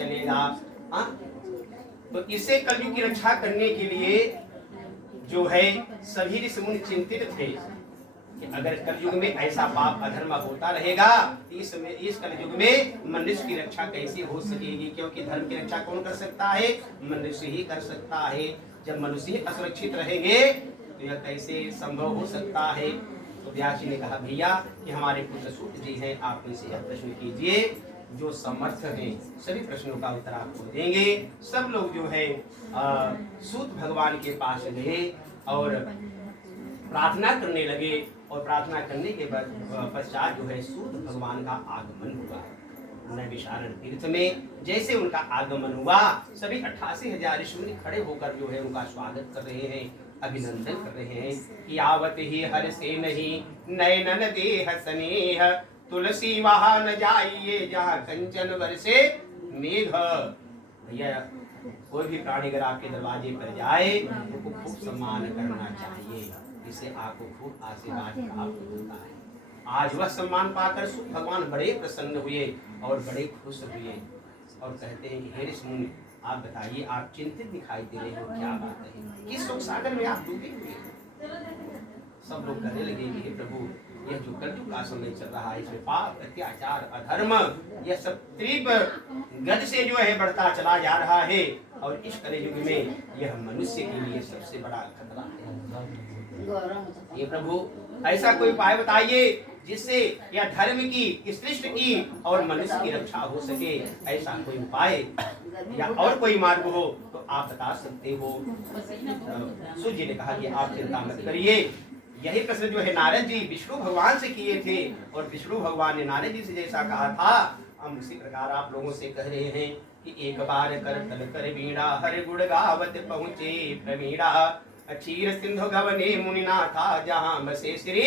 चलेगा। हाँ, तो इससे कलयुग की रक्षा करने के लिए जो है सभी ऋषि मुनि चिंतित थे कि अगर कलयुग में ऐसा पाप अधर्म होता रहेगा, इस कलयुग में मनुष्य की रक्षा कैसे हो सकेगी, क्योंकि धर्म की रक्षा कौन कर सकता है? मनुष्य ही कर सकता है। जब मनुष्य ही असुरक्षित रहेंगे तो यह कैसे संभव हो सकता है? तो व्यास जी ने कहा, भैया कि हमारे पुत्र सूत जी हैं, आप उनसे यह प्रश्न कीजिए, जो समर्थ हैं सभी प्रश्नों का उत्तर आपको देंगे। सब लोग जो है सूत भगवान के पास गए और प्रार्थना करने लगे, और प्रार्थना करने के बाद पश्चात जो है सूत भगवान का आगमन हुआ नैमिषारण्य तीर्थ में। जैसे उनका आगमन हुआ, सभी 88,000 ऋषि मुनि खड़े होकर जो है उनका स्वागत कर रहे हैं, अभिनंदन कर रहे हैं कि आवत ही हर से नहीं नयनन देह स्नेह, तुलसी वहां न जाइए जहाँ कंचन बरसे मेघ। भैया कोई भी प्राणी अगर आपके दरवाजे पर जाए तो खूब सम्मान करना चाहिए, इससे आपको खूब आशीर्वाद प्राप्त होता है। आज वह सम्मान पाकर सूत भगवान बड़े प्रसन्न हुए और बड़े खुश हुए और कहते हैं कि हे ऋषि मुनि, आप बताइए, आप चिंतित दिखाई दे रहे हो, क्या बात है, किस शोक सागर में आप डूबे हुए? सब लोग कहने लगे कि हे प्रभु, यह जो कलयुग का समय चल रहा है, इसमें पाप, अत्याचार, अधर्म, यह सब तीव्र गति से जो है बढ़ता चला जा रहा है, और इस कलयुग में यह मनुष्य के लिए सबसे बड़ा खतरा है। ये प्रभु ऐसा कोई उपाय बताइए जिससे यह धर्म की, सृष्टि की और मनुष्य की रक्षा हो सके, ऐसा कोई उपाय या और कोई मार्ग हो तो आप बता सकते हो। सूर्य जी ने कहा कि आप चिंता मत करिए, यही प्रश्न जो है नारद जी विष्णु भगवान से किए थे, और विष्णु भगवान ने नारद जी से जैसा कहा था, हम उसी प्रकार आप लोगों से कह रहे हैं कि एक बार कर तल कर वीणा, हर गुण गावत पहुँचे प्रवीणा, क्षीर सिंधु गवने मुनिना था, जहाँ बसे श्री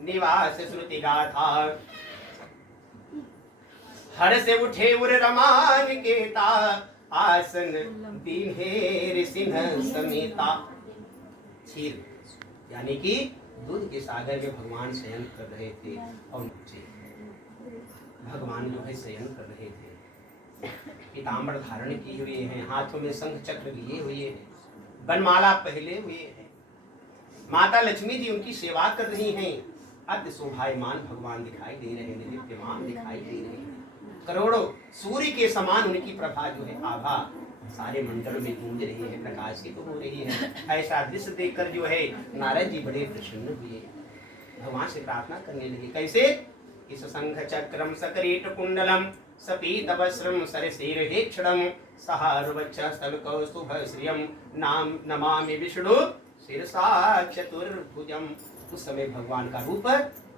निवास श्रुति गाथा, हर से उठे उर रमान केता, आसन दीन्हे सिंह समेता। क्षीर यानी कि दूध के सागर में भगवान शयन कर रहे थे, और नीचे भगवान जो है शयन कर रहे थे, पीताम्बर धारण किए हुए हैं, हाथों में शंख चक्र लिए हुए हैं, बनमाला पहले हुए हैं, माता लक्ष्मी जी उनकी सेवा कर रही हैं, अति शोभायमान भगवान दिखाई दे रहे हैं, दिव्यमान दिखाई दे रहे हैं, करोड़ों सूर्य के समान उनकी प्रभा जो है आभा सारे मंडल में गूंज रही है, प्रकाशित हो रही है। ऐसा दृश्य देखकर जो है नारद जी बड़े प्रसन्न हुए, भगवान से प्रार्थना करने लगे, कैसे? इस शंख चक्रम सकरीट कुंडलम सपीत वस्त्रम सरसीरहेक्षणम सहारुवच्छ स्तनकौस्तुभ श्रियम नाम नमामि विष्णु शिरसा चतुर्भुजम। उस समय भगवान का रूप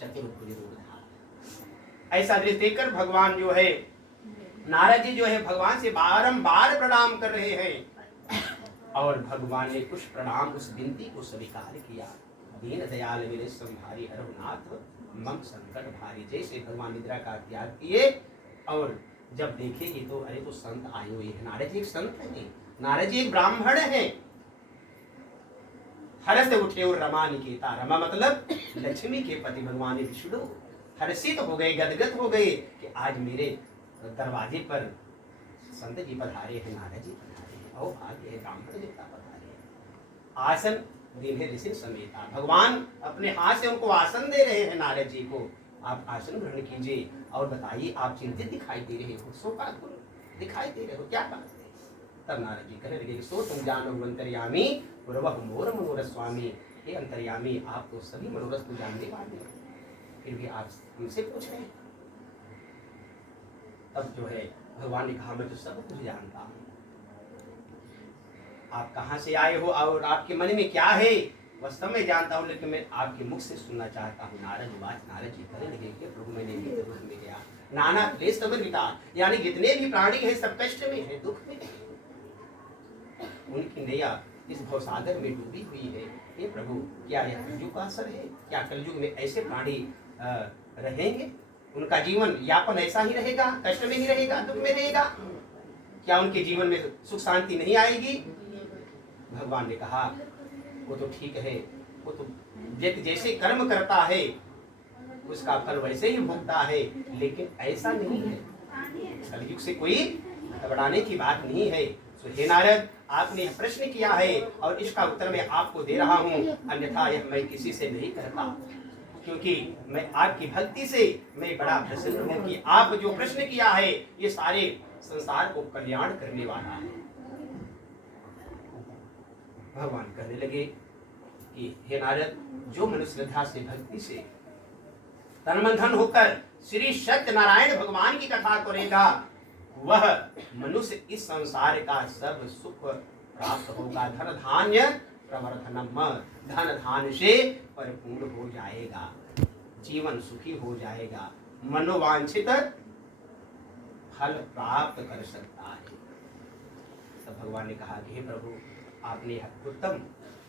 चतुर्भुज रूप था। ऐसा दृश्य देखकर भगवान जो है, नारद जी जो है भगवान से बारंबार प्रणाम कर रहे हैं, और भगवान ने कुछ प्रणाम, उस विनती को स्वीकार किया। दीन दयाल मेरे संभारी हरनाथ मम संकट भारी। जैसे भगवान निद्रा का त्याग किए और जब देखे कि तो अरे तो संत आए हुए हैं, नारद जी एक संत हैं, नारद जी एक ब्राह्मण हैं। हर्ष से उठे और रमा निकेता, रमा मतलब लक्ष्मी के पति भगवान विष्णु हर्षित हो गए, गदगद हो गए कि आज मेरे दरवाजे पर संत जी पधारे हैं, नारद जी पधारे हैं, और भाग्य है ब्राह्मण देवता पधारे हैं। आसन दीन्हे ऋषि समेता, भगवान अपने हाथ से उनको आसन दे रहे हैं नारद जी को, आप आसन ग्रहण कीजिए और बताइए, आप चिंतित दिखाई दे रहे हो, शोकाकुल दिखाई दे रहे हो, क्या बात है? तब नारद जी कहने लगे, सो तुम जानो अंतर्यामी गुरवः मोर मनोरथ स्वामी। हे अंतर्यामी, आप तो सभी मनोरथ को जानने वाले हो, फिर भी आप हमसे पूछ रहे हैं। तब जो है भगवान ने कहा, मैं तो सब कुछ जानता हूँ, आप कहाँ से आए हो और आपके मन में क्या है वह सब मैं जानता हूँ, लेकिन मैं आपके मुख से सुनना चाहता हूँ। नारद जी कहने लगे कि प्रभु मैंने भी दुख में गया, नाना क्लेश तब बीता, यानी जितने भी प्राणी हैं सब कष्ट में है, दुख में है, उनकी नैया इस भवसागर में डूबी हुई है। हे प्रभु, क्या यह कलयुग का असर है? क्या कलयुग में ऐसे प्राणी रहेंगे? उनका जीवन यापन ऐसा ही रहेगा, कष्ट में ही रहेगा, दुख में रहेगा? क्या उनके जीवन में सुख शांति नहीं आएगी? भगवान ने कहा, वो तो ठीक है, वो तो जैसे कर्म करता है उसका फल वैसे ही भोगता है, लेकिन ऐसा नहीं है। कलयुग से कोई घबराने की बात नहीं है। सो हे नारद, आपने यह प्रश्न किया है और इसका उत्तर मैं आपको दे रहा हूँ, अन्यथा यह मैं किसी से नहीं कहता, क्योंकि मैं आपकी भक्ति से मैं बड़ा प्रसन्न हूँ कि आप जो प्रश्न किया है ये सारे संसार को कल्याण करने वाला है। भगवान कहने लगे कि हे नारद, जो मनुष्य श्रद्धा से भक्ति से तन मन धन होकर श्री सत्यनारायण भगवान की कथा करेगा, वह मनुष्य इस संसार का सब सुख प्राप्त होगा। धन धान्य प्रवर्धनम, धन धान से परिपूर्ण हो जाएगा, जीवन सुखी हो जाएगा, मनोवांछित फल प्राप्त कर सकता है। तब भगवान ने कहा कि हे प्रभु, आपने यह उत्तम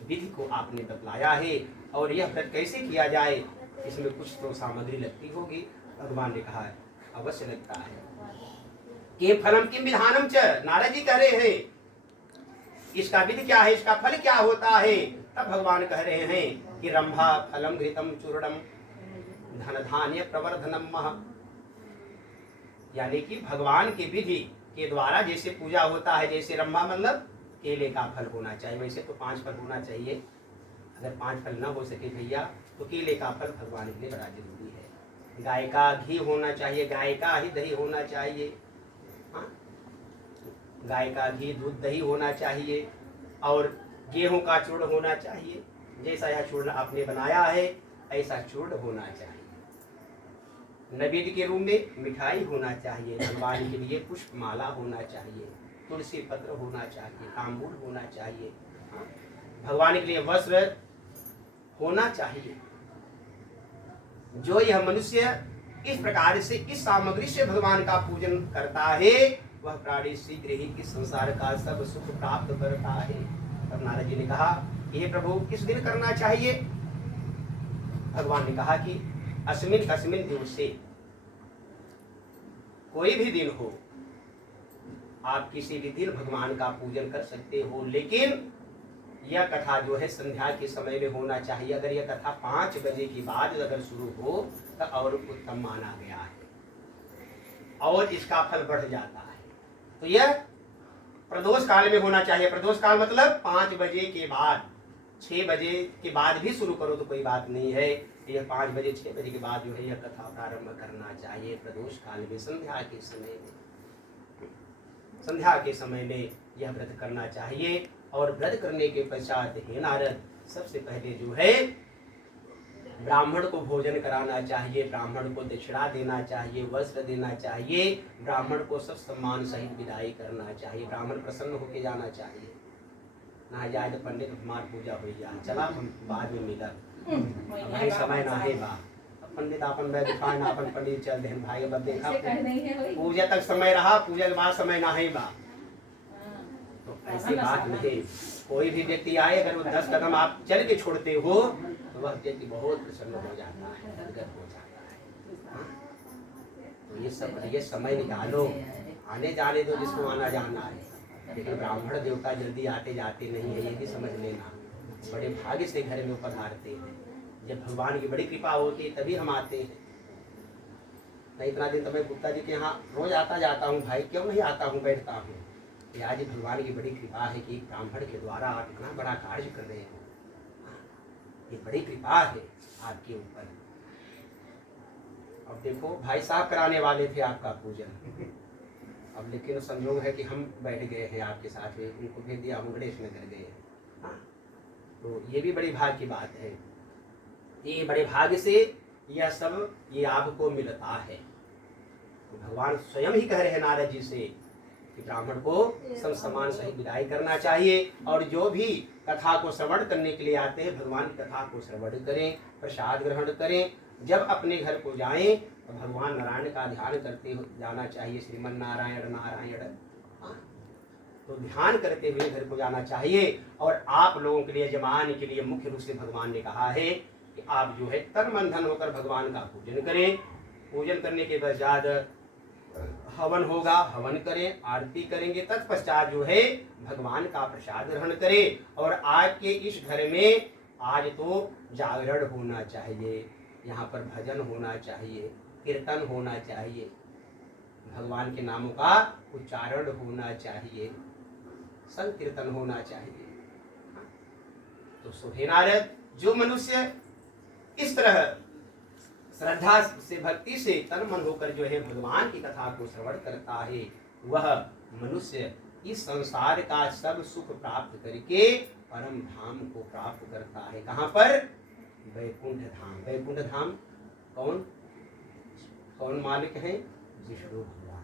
विधि को आपने बतलाया है और यह व्रत कैसे किया जाए, इसमें कुछ तो सामग्री लगती होगी। भगवान ने कहा अवश्य लगता है। के फलम किम विधानम च, नारद जी कह रहे हैं इसका विधि क्या है, इसका फल क्या होता है। तब भगवान कह रहे हैं कि रंभा फलम घृतम चूर्णम धन धान्य प्रवर्धनम, यानी कि भगवान की विधि के द्वारा जैसे पूजा होता है, जैसे रंभा मतलब केले का फल होना चाहिए, वैसे तो 5 फल होना चाहिए। अगर 5 फल न हो सके भैया तो केले का फल भगवान के लिए बड़ा जरूरी है। गाय का घी होना चाहिए, गाय का ही दही होना चाहिए, गाय का घी दूध दही होना चाहिए, और गेहूं का चूर्ण होना चाहिए। जैसा यह चूर्ण आपने बनाया है ऐसा चूर्ण होना चाहिए। नैवेद्य के रूप में मिठाई होना चाहिए, भगवान के लिए पुष्प माला होना चाहिए, तुलसी पत्र होना चाहिए, तांबूल होना चाहिए, भगवान के लिए वस्त्र होना चाहिए। जो यह मनुष्य इस प्रकार से इस सामग्री से भगवान का पूजन करता है वह प्राणी शीघ्र ही इस संसार का सब सुख प्राप्त करता है। तब नारद जी ने कहा हे प्रभु, किस दिन करना चाहिए। भगवान ने कहा कि अस्मिन अस्मिन दिवसे, कोई भी दिन हो, आप किसी भी दिन भगवान का पूजन कर सकते हो, लेकिन यह कथा जो है संध्या के समय में होना चाहिए। अगर यह कथा 5 बजे के बाद अगर शुरू हो तो और उत्तम माना गया है और इसका फल बढ़ जाता है। तो यह प्रदोष काल में होना चाहिए। प्रदोष काल मतलब 5 बजे के बाद, 6 बजे के बाद भी शुरू करो तो कोई बात नहीं है। यह 5 बजे 6 बजे के बाद जो है यह कथा प्रारंभ करना चाहिए। प्रदोष काल में संध्या के समय में, संध्या के समय में यह व्रत करना चाहिए। और व्रत करने के पश्चात हे नारद, सबसे पहले जो है ब्राह्मण को भोजन कराना चाहिए, ब्राह्मण को दक्षिणा देना चाहिए, वस्त्र देना चाहिए, ब्राह्मण को सब सम्मान सहित विदाई करना चाहिए, ब्राह्मण प्रसन्न होकर जाना चाहिए। ना जाए तो पंडित हमार पूजा हो जाए, चला हम बाद में मिला, भाई समय ना है बा पंडित अपन बैठा ना अपन पंडित चल दे भाई। अब देखा पूजा तक समय रहा, पूजा के बाद समय ना है बा, तो ऐसी बात नहीं। कोई भी व्यक्ति आए, अगर वो 10 कदम आप चल के छोड़ते हो तो वह व्यक्ति बहुत प्रसन्न हो जाता है, गदगद हो जाता है। तो ये समय निकालो, आने जाने दो जिसको आना जाना है, लेकिन ब्राह्मण देवता जल्दी आते जाते नहीं है, ये भी समझ लेना। बड़े भाग्य से घर में पधारते हैं, जब भगवान की बड़ी कृपा होती है तभी हम आते हैं। नहीं इतना दिन तो मैं गुप्ता जी के यहाँ रोज आता जाता हूँ भाई, क्यों नहीं आता हूँ, बैठता हूँ। आज भगवान की बड़ी कृपा है कि ब्राह्मण के द्वारा आप इतना बड़ा कार्य कर रहे हो, ये बड़ी कृपा है आपके ऊपर। अब देखो भाई साहब कराने वाले थे आपका पूजन, अब लेकिन संयोग है कि हम बैठ गए हैं आपके साथ में, उनको भेज दिया, हम गणेश नगर गए। तो ये भी बड़ी भाग्य की बात है। ये बड़े भाग्य से यह सब ये आपको मिलता है। तो भगवान स्वयं ही कह रहे हैं नारद जी से कि ब्राह्मण को सब सम्मान सहित विदाई करना चाहिए, और जो भी कथा को श्रवण करने के लिए आते हैं भगवान की कथा को श्रवण करें, प्रसाद ग्रहण करें। जब अपने घर को जाएं तो भगवान नारायण का ध्यान करते जाना चाहिए, श्रीमन नारायण नारायण, तो ध्यान करते हुए घर को जाना चाहिए। और आप लोगों के लिए, जमान के लिए मुख्य रूप से भगवान ने कहा है कि आप जो है तन मन धन होकर भगवान का पूजन करें। पूजन करने के पश्चात हवन होगा, हवन करें, आरती करेंगे, तत्पश्चात जो है भगवान का प्रसाद ग्रहण करें। और आज के इस घर में आज तो जागरण होना चाहिए, यहाँ पर भजन होना चाहिए, कीर्तन होना चाहिए, भगवान के नामों का उच्चारण होना चाहिए, संकीर्तन होना चाहिए। तो सो हे नारद, जो मनुष्य इस तरह श्रद्धा से भक्ति से तन मन होकर जो है भगवान की कथा को श्रवण करता है, वह मनुष्य इस संसार का सब सुख प्राप्त करके परम धाम को प्राप्त करता है। कहाँ पर? वैकुंठ धाम। वैकुंठ धाम कौन कौन मालिक हैं? विष्णु भगवान।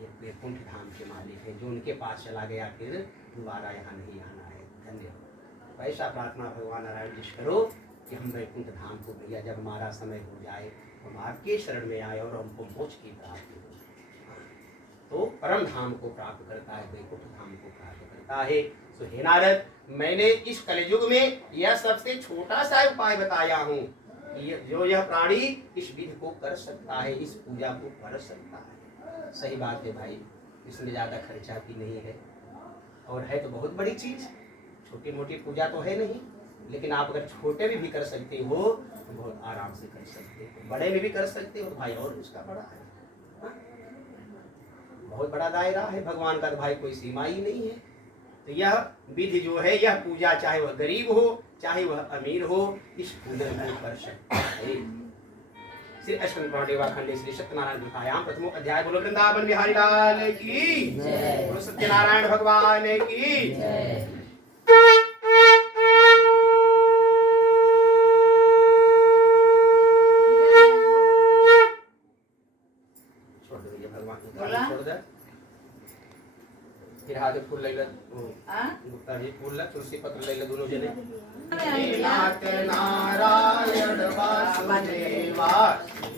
ये वैकुंठ धाम के मालिक हैं, जो उनके पास चला गया फिर दोबारा यहाँ नहीं आना है। धन्यवाद। ऐसा प्रार्थना भगवान नारायण जी करो कि हम वैकुंठ धाम को भैया जब हमारा समय हो जाए हम आपके शरण में आए और हमको मोक्ष की प्राप्ति हो, तो परम धाम को प्राप्त करता है, वैकुंठ धाम को प्राप्त करता है। तो हे नारद, मैंने इस कलयुग में यह सबसे छोटा सा उपाय बताया हूँ, जो यह प्राणी इस विधि को कर सकता है, इस पूजा को कर सकता है। सही बात है भाई, इसमें ज्यादा खर्चा भी नहीं है, और है तो बहुत बड़ी चीज। छोटी मोटी पूजा तो है नहीं, लेकिन आप अगर छोटे में भी कर सकते हो तो बहुत आराम से कर सकते हो, बड़े में भी कर सकते हो भाई, और उसका बड़ा है। बहुत बड़ा दायरा है भगवान का, तो भाई कोई सीमा ही नहीं है। तो यह विधि जो है, यह पूजा चाहे वह गरीब हो चाहे वह अमीर हो, इस पूजा को कर सकता है। श्री अष्टम प्रणदेवा खंडे श्री सत्यनारायण गुफायाम प्रथमो अध्याय। बोलो वृंदावन बिहारी लाल की जय, बोलो सत्यनारायण भगवान की जय। छोड़ दो ये भगवान, छोड़ दे। फिर हाथ फूल ले लो, गुप्ता जी फूल ला, तुलसी पत्र ले लो दोनों जने। नाथ नारायण वासुदेवा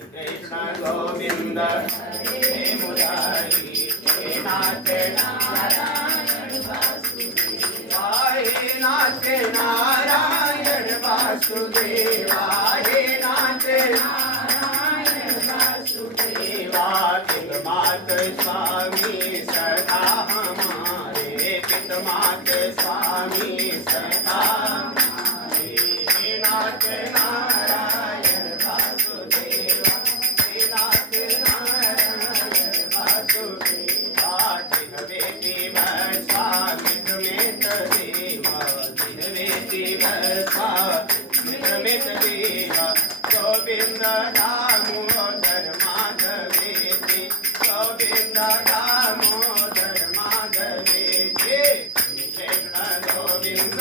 कृष्ण गोविंद हे मुरारी, हे नाथ नारायण वासुदेवा, हे नाथ नारायण वासुदेवा, हे नाथ नारायण वासुदेवा। पितमात स्वामी सदा हमारे, पितमात स्वामी सदा हमारे, हे नाथ नारायण वासुदेवा, हे नाथ नारायण वासुदेवा। जिहवे देव स्वामित में देवा, जिहवे देव स्वामित में देवा। गोविंद दामोदर माधवेति, गोविंद दामोदर माधवेति, कृष्ण गोविंद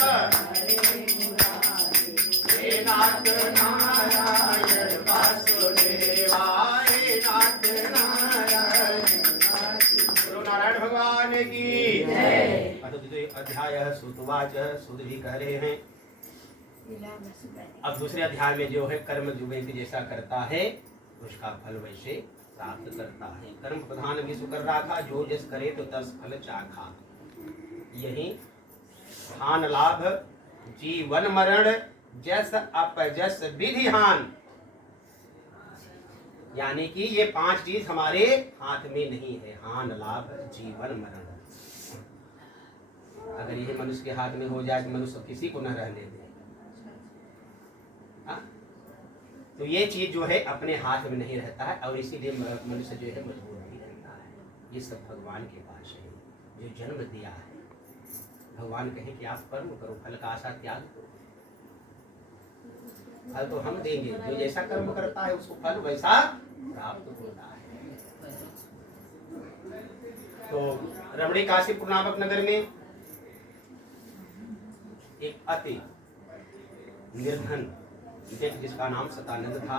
हे नाथ नारायण वासुदेवा, हे नाथ नारायण वासुदेवा। गुरु नारायण भगवान की जय। अध्याय सुतवाच, सूत भी कह रहे हैं। अब दूसरे अध्याय में जो है कर्म जो व्यक्ति जैसा करता है उसका फल वैसे प्राप्त करता है। कर्म प्रधान विश्व कर रहा था, जो जस करे तो तस फल चाखा। यही हान लाभ जीवन मरण जस अपजस विधि हान, यानी कि ये 5 चीज हमारे हाथ में नहीं है। हान लाभ जीवन मरण, अगर ये मनुष्य के हाथ में हो जाए तो मनुष्य किसी को न रहने दे। तो ये चीज जो है अपने हाथ में नहीं रहता है, और इसीलिए मनुष्य जो है मजबूर नहीं रहता है। ये सब भगवान के पास है, जो जन्म दिया है। भगवान कहे कि आप कर्म करो, फल का आशा त्याग दो। फल तो हम देंगे, जो जैसा कर्म करता है उसको फल वैसा प्राप्त होता है। तो रमणी काशीपुर नामक नगर में एक अति निर्धन व्यक्ति जिसका नाम सतानंद था,